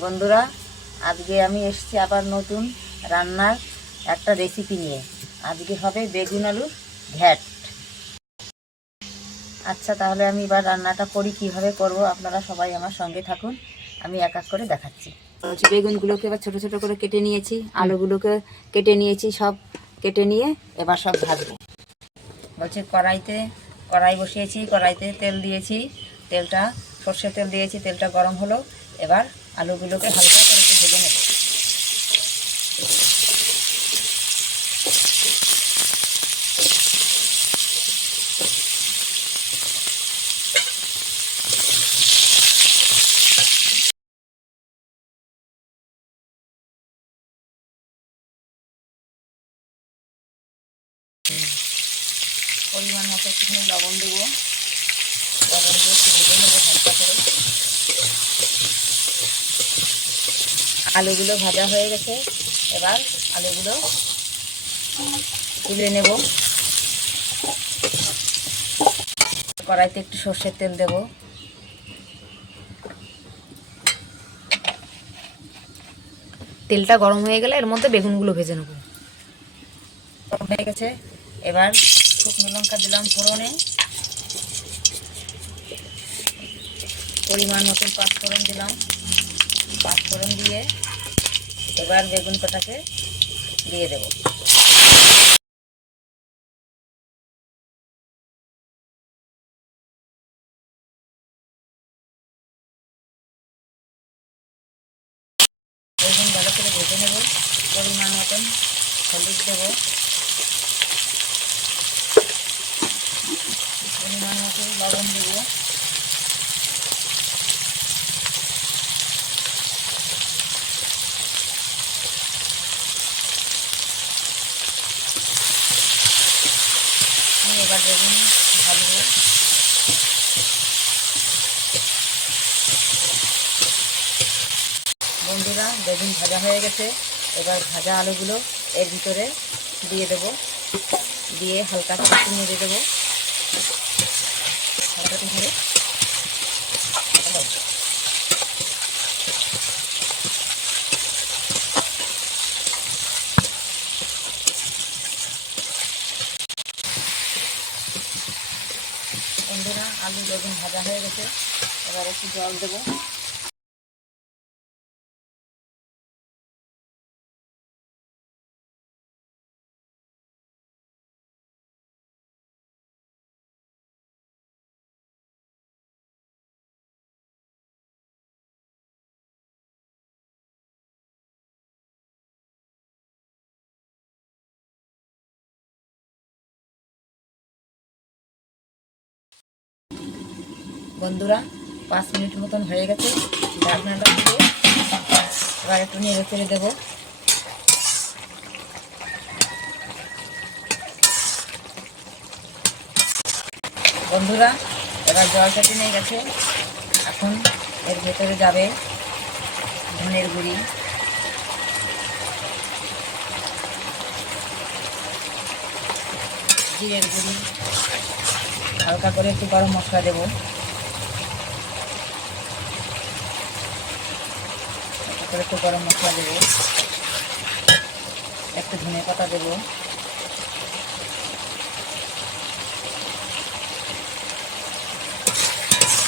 বন্ধুরা, আজকে আমি এসেছি আবার নতুন রান্নার একটা রেসিপি নিয়ে। আজকে হবে বেগুন আলুর ঘ্যাট। আচ্ছা তাহলে আমি এবার রান্নাটা করি, কীভাবে করব আপনারা সবাই আমার সঙ্গে থাকুন, আমি এক এক করে দেখাচ্ছি। বেগুনগুলোকে এবার ছোট ছোট করে কেটে নিয়েছি, আলুগুলোকে কেটে নিয়েছি, সব কেটে নিয়ে এবার সব ভাজবো। বলছি কড়াইতে কড়াই বসিয়েছি, কড়াইতে তেল দিয়েছি, তেলটা সর্ষের তেল দিয়েছি, তেলটা গরম হলো, এবার আলুগুলোকে হালকা করে একটু ভেজে নেব। পরিমাণ মতো একটুখানি লবণ দেবো। লবণ দিয়ে একটু ভেজে নেব হালকা করে। আলুগুলো ভাজা হয়ে গেছে। এবার আলুগুলো তুলে নেব। কড়াইতে একটু সর্ষের তেল দেব। তেলটা গরম হয়ে গেলে এর মধ্যে বেগুনগুলো ভেজে নেব। গরম হয়ে গেছে। এবার শুকনো লঙ্কা দিলাম ফোড়নে। পরিমাণ মতন পাঁচফোড়ন দিলাম। পাঁচফোড়ন দিয়ে এবার বেগুন কটাকে দিয়ে দেবো। বেগুন ভালো করে ভেজে নেব, পরিমাণ মতন হলুদ দেবো। পরিমাণ মতো লবণ দেবো আমি এবার বেগুন ভাজবো বন্ধুরা বেগুন ভাজা হয়ে গেছে। এবার ভাজা আলুগুলো এর ভিতরে দিয়ে দেবো। দিয়ে হালকা একটু নেড়ে দেবো। হালকা ধরে বন্ধুরা আলু বেগুন ভাজা হয়ে গেছে। এবার একটু জল দেবো। বন্ধুরা, পাঁচ মিনিট মতন হয়ে গেছে। ঢাকনাটা দিয়ে এবার একটু নেড়ে ফেলে দেবো। বন্ধুরা, এবার জলটা টেনে গেছে। এখন এর ভেতরে যাবে ধনের গুঁড়ি। জিরের গুঁড়ি। হালকা করে একটু গরম মশলা দেবো। করে একটু গরম মশলা দেবো। একটু ধনে পাতা দেবো।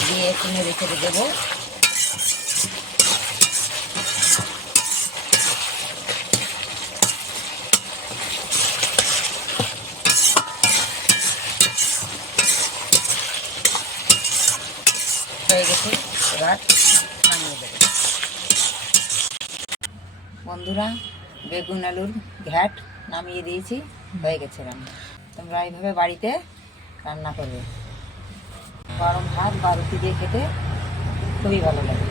দিয়ে একটু নেড়ে ছেড়ে দেবো। হয়ে গেছে, এবার দেবো। বন্ধুরা, বেগুন আলুর ঘ্যাট নামিয়ে দিয়েছি, হয়ে গেছে রান্না। তোমরা এইভাবে বাড়িতে রান্না করবে। গরম ভাত বা রুটি দিয়ে খেতে খুবই ভালো লাগে।